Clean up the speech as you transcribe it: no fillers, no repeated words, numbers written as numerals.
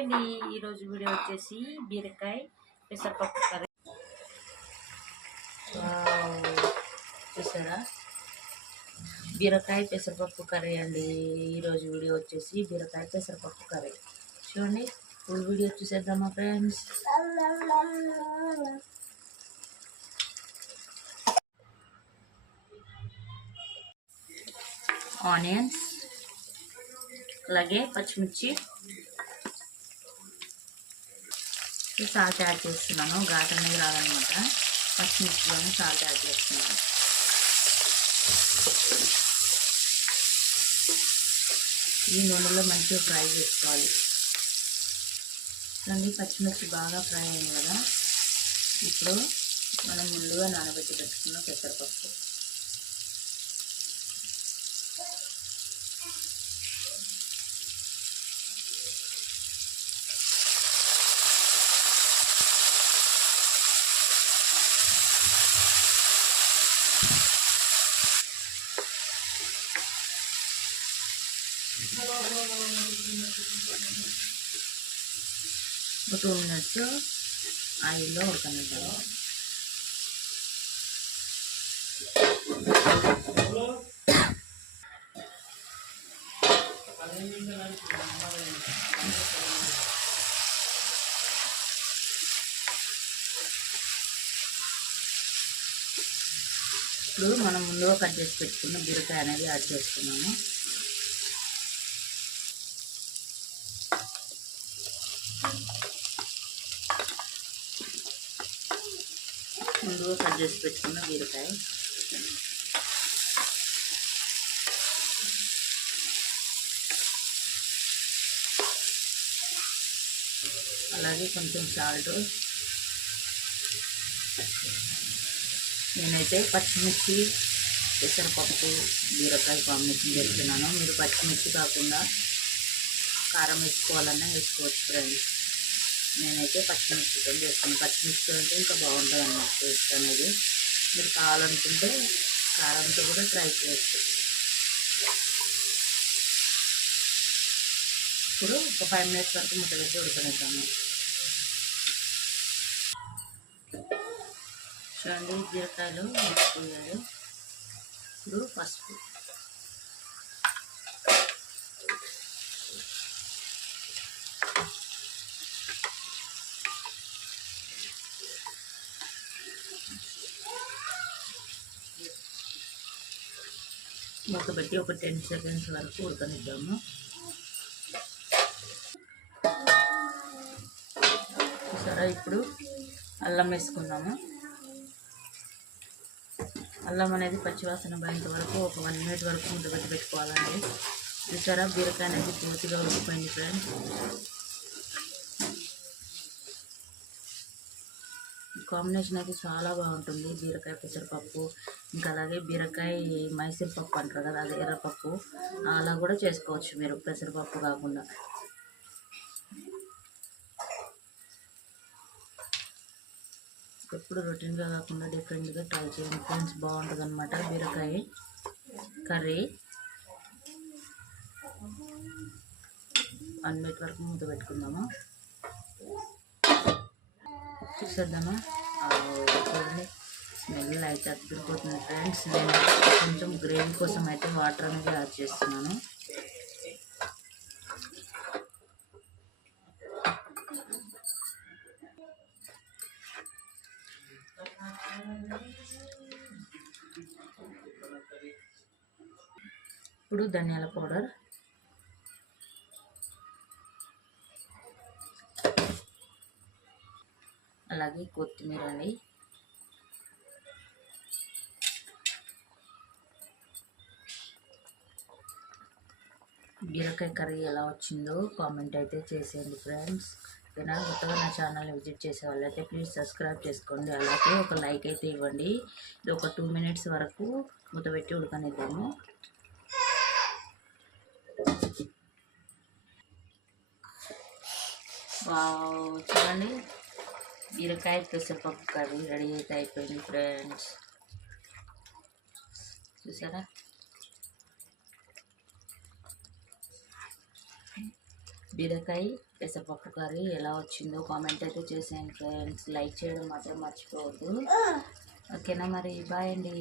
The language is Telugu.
అండి, ఈరోజు వీడియో వచ్చేసి బీరకాయ పెసరపప్పు కర్రీ. చూసారా, బీరకాయ పెసరపప్పు కర్రీ అండి. ఈరోజు వీడియో వచ్చేసి బీరకాయ పెసరపప్పు కర్రీ. చూడండి, ఫుల్ వీడియో చూసేద్దామా ఫ్రెండ్స్. ఆనియన్స్, అలాగే పచ్చిమిర్చి, సాల్ట్ యాడ్ చేస్తున్నాను. ఘాట్ అనేది రాదనమాట. పచ్చిమిర్చిలోనే సాల్ట్ యాడ్ చేస్తున్నాను. ఈ నూనెలో మంచిగా ఫ్రై చేసుకోవాలి. చూడండి, పచ్చిమిర్చి బాగా ఫ్రై అయ్యాయి కదా. ఇప్పుడు మనం ముందుగా నానబెట్టి పెట్టుకున్న పెసరపప్పు, ఒక 2 మినిట్స్ ఆయిల్లో ఉడకనిద్దాము. ఇప్పుడు మనం ముందుగా కట్ చేసి పెట్టుకున్న బీరకాయ అనేది యాడ్ చేసుకున్నాము. ముందుగా కట్ చేసి పెట్టుకున్న బీరకాయ, అలాగే కొంచెం సాల్ట్. నేనైతే పచ్చిమిర్చి పెసరపప్పు బీరకాయ కాంబినేషన్ చేస్తున్నాను. మీరు పచ్చిమిర్చి కాకుండా కారం వేసుకోవాలన్నా వేసుకోవచ్చు ఫ్రెండ్స్. నేనైతే పచ్చిమిర్చితో చేస్తాను. పచ్చిమిర్చి అంటే ఇంకా బాగుంటుంది అన్నమాట టేస్ట్ అనేది. మీరు కావాలనుకుంటే కారంతో కూడా ట్రై చేయొచ్చు. ఇప్పుడు ఒక 5 మినిట్స్ వరకు ముద్ద పెట్టి ఉడకనిద్దాము. చూడండి, బీరకాయలు వేసుకోవాలి. ఇప్పుడు పసుపు, మూత పెట్టి ఒక 10 సెకండ్స్ వరకు ఉడకనిద్దాము. చూసారా, ఇప్పుడు అల్లం వేసుకుందాము. అల్లం అనేది పచ్చివాసన పోయేంత వరకు ఒక 1 మినిట్ వరకు ముద్ద పెట్టి పెట్టుకోవాలండి. చూసారా, బీరకాయ అనేది పూర్తిగా ఉడికిపోయింది ఫ్రెండ్స్. కాంబినేషన్ అయితే చాలా బాగుంటుంది. బీరకాయ పెసరపప్పు, ఇంకా అలాగే బీరకాయ మైసూర్ పప్పు అంటారు కదా, అది ఎర్రపప్పు, అలా కూడా చేసుకోవచ్చు మీరు పెసరపప్పు కాకుండా. ఎప్పుడు రొటీన్గా కాకుండా డిఫరెంట్గా ట్రై చేయండి ఫ్రెండ్స్. బాగుంటుంది అనమాట బీరకాయ కర్రీ. 1 మినిట్ వరకు మూత పెట్టుకుందాము. చూసేద్దామా. చూడండి, స్మెల్ అయితే అద్దరిపోతుంది ఫ్రెండ్స్. నేను కొంచెం గ్రేవీ కోసం అయితే వాటర్ అనేది యాడ్ చేస్తున్నాను. ఇప్పుడు ధనియాల పౌడర్, అలాగే కొత్తిమీర అండి. బీరకాయ కర్రీ ఎలా వచ్చిందో కామెంట్ అయితే చేసేయండి ఫ్రెండ్స్. ఓకేనా. కొత్తగా నా ఛానల్ని విజిట్ చేసే వాళ్ళైతే ప్లీజ్ సబ్స్క్రైబ్ చేసుకోండి. అలాగే ఒక లైక్ అయితే ఇవ్వండి. ఇది ఒక 2 మినిట్స్ వరకు మూత పెట్టి ఉడకనిద్దాము. చూడండి, బీరకాయ పెసరపప్పు కర్రీ రెడీ అయితే అయిపోయింది ఫ్రెండ్స్. చూసారా, బీరకాయ పెసరపప్పు కర్రీ ఎలా వచ్చిందో కామెంట్ అయితే చేసేయండి ఫ్రెండ్స్. లైక్ చేయడం మాత్రం మర్చిపోవద్దు. ఓకేనా మరి, బాయ్ అండి.